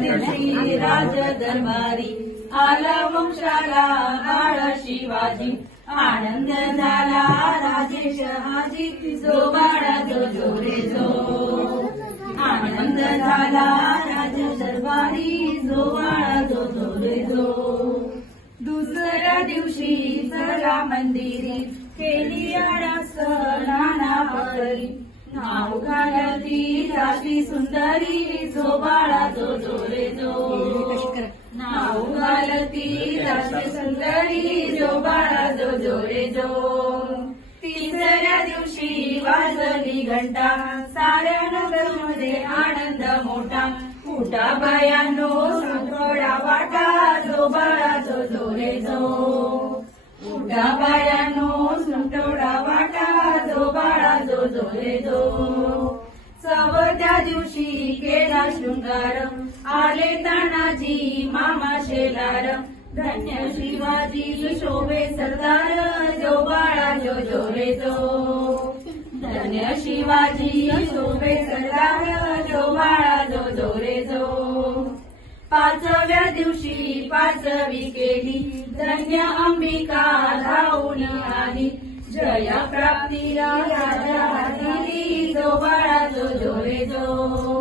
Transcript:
दिवशी राज दरबारी आला वंशाला बाळ शिवाजी. आनंद झाला राजे शहाजी जो बाळा जो जो रे जो. आनंद झाला राज दरबारी जो बाळा जो जो रे जो. दुसऱ्या दिवशी चला मंदिरी. केली आडास नाना परी नाव घालती राशी सुंदरी जो बाळा जो जो रे जो. नाव घालती राशी सुंदरी जो बाळा जो जो रे जो. तिसऱ्या दिवशी वाजली घंटा साऱ्या नगरमध्ये आनंद मोठा. उठा बायानो थोडा वाटा जो बाळा जो जो रे जो. उठा बाया जो चवथ्या दिवशी केला शृंगार आले तानाजी मामा शेलार. धन्य शिवाजी शोभे सरदार जो बाळा जो जो रे जो धन्य शिवाजी शोभे सरदार जो बाळा जो जो रे जो पाचव्या दिवशी पाचवी केली धन्य अंबिका जया प्राप्तीला राजा दिली जो बाळा जो जो रे जो